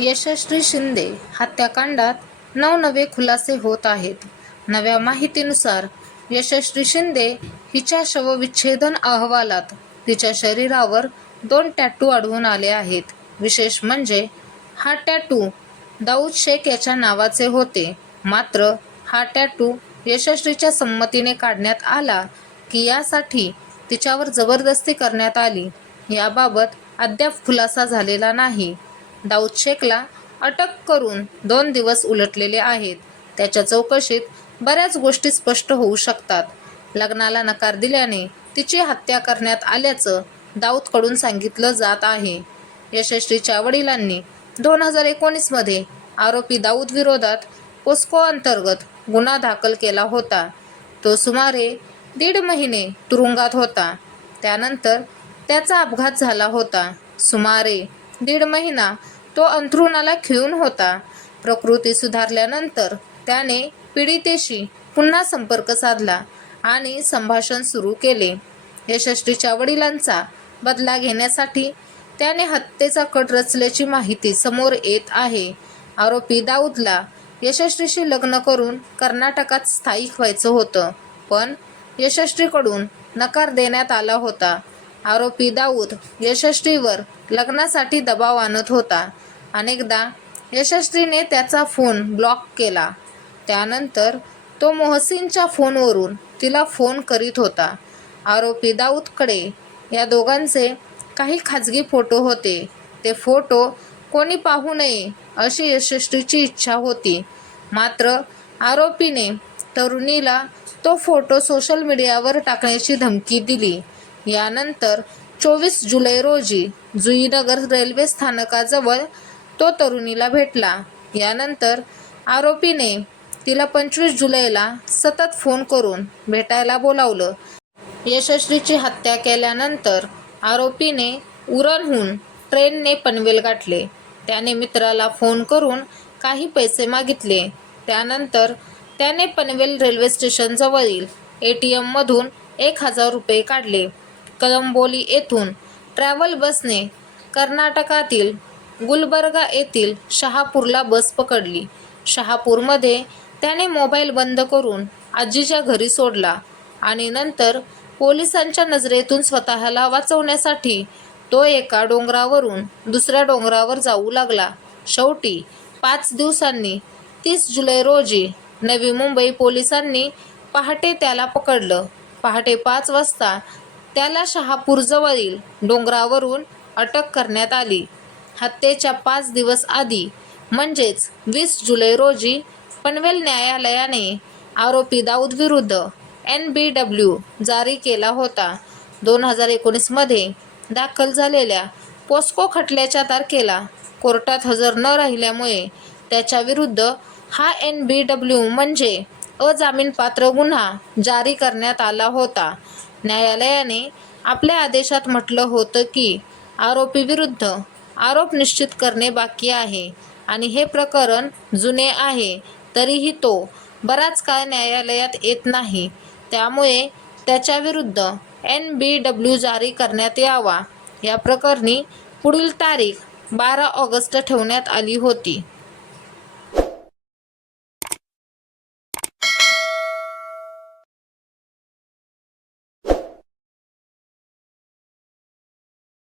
यशश्री शिंदे हत्याकांडात नवनवे खुलासे होत आहेत. नव्या माहितीनुसार यशश्री शिंदे हिच्या शवविच्छेदन अहवालात तिच्या शरीरावर 2 टॅटू आढळून आले आहेत. विशेष म्हणजे हा टॅटू दाऊद शेख याच्या नावाचे होते. मात्र हा टॅटू यशश्रीच्या संमतीने काढण्यात आला की यासाठी तिच्यावर जबरदस्ती करण्यात आली, याबाबत अद्याप खुलासा झालेला नाही. दाऊद शेखला अटक करून 2 दिवस उलटलेले आहेत. त्याच्या चौकशीत बऱ्याच गोष्टी स्पष्ट होऊ शकतात. लग्नाला नकार दिल्याने तिची हत्या करण्यात आल्याचं दाऊदकडून सांगितलं जात आहे. यशश्रीच्या वडिलांनी 2019 मध्ये आरोपी दाऊद विरोधात पोस्को अंतर्गत गुन्हा दाखल केला होता. तो सुमारे 1.5 महिने तुरुंगात होता. त्यानंतर त्याचा अपघात झाला होता. सुमारे 1.5 महिना तो अंथरुणाला खिळून होता. प्रकृती सुधारल्यानंतर त्याने पीडितेशी पुन्हा संपर्क साधला आणि संभाषण सुरू केले. यशश्रीच्या वडिलांचा बदला घेण्यासाठी त्याने हत्येचा कट रचल्याची माहिती समोर येत आहे. आरोपी दाऊदला यशश्रीशी लग्न करून कर्नाटकात स्थायिक व्हायचं होतं, पण यशश्रीकडून नकार देण्यात आला होता. आरोपी दाऊद यशश्रीवर लग्नासाठी दबाव आणत होता. अनेकदा यशश्रीने त्याचा फोन ब्लॉक केला. त्यानंतर तो मोहसिनच्या फोनवरून तिला फोन करीत होता. आरोपी दाऊदकडे या दोघांचे काही खाजगी फोटो होते. ते फोटो कोणी पाहू नये अशी यशश्रीची इच्छा होती. मात्र आरोपीने तरुणीला तो फोटो सोशल मीडियावर टाकण्याची धमकी दिली. यानंतर 24 जुलै रोजी जुईनगर रेल्वे स्थानकाजवळ तो तरुणीला भेटला. यानंतर आरोपीने तिला 25 जुलैला सतत फोन करून भेटायला बोलावलं. यशश्रीची हत्या केल्यानंतर आरोपीने उरणहून ट्रेनने पनवेल गाठले. त्याने मित्राला फोन करून काही पैसे मागितले. त्यानंतर त्याने पनवेल रेल्वे स्टेशनजवळील ATMमधून 1,000 रुपये काढले. कळंबोली येथून ट्रॅव्हल बसने कर्नाटकातील गुलबर्गा येथील शहापूरला बस पकडली. शहापूरमध्ये त्याने मोबाईल बंद करून आजीच्या घरी सोडला आणि नंतर पोलिसांच्या नजरेतून स्वतःला वाचवण्यासाठी तो एका डोंगरावरून दुसऱ्या डोंगरावर जाऊ लागला. शेवटी 5 दिवसांनी 30 जुलै रोजी नवी मुंबई पोलिसांनी पहाटे त्याला पकडलं. पहाटे 5 वाजता त्याला शहापूरजवळील डोंगरावरून अटक करण्यात आली. हत्येच्या 5 दिवस आधी म्हणजेच 20 जुलै रोजी पनवेल न्यायालयाने आरोपी दाऊद विरुद्ध NBW जारी केला होता. 2019 मध्ये दाखल झालेल्या पोस्को खटल्याच्या तारखेला कोर्टात हजर न राहिल्यामुळे त्याच्याविरुद्ध हा NBW म्हणजे अजामीनपात्र गुन्हा जारी करण्यात आला होता. न्यायालयाने आपल्या आदेशात म्हटलं होतं की आरोपीविरुद्ध आरोप निश्चित करणे बाकी आहे आणि हे प्रकरण जुने आहे. तरीही तो बराच काळ न्यायालयात येत नाही. त्यामुळे त्याच्याविरुद्ध NBW जारी करण्यात यावा. या प्रकरणी पुढील तारीख 12 ऑगस्ट ठेवण्यात आली होती.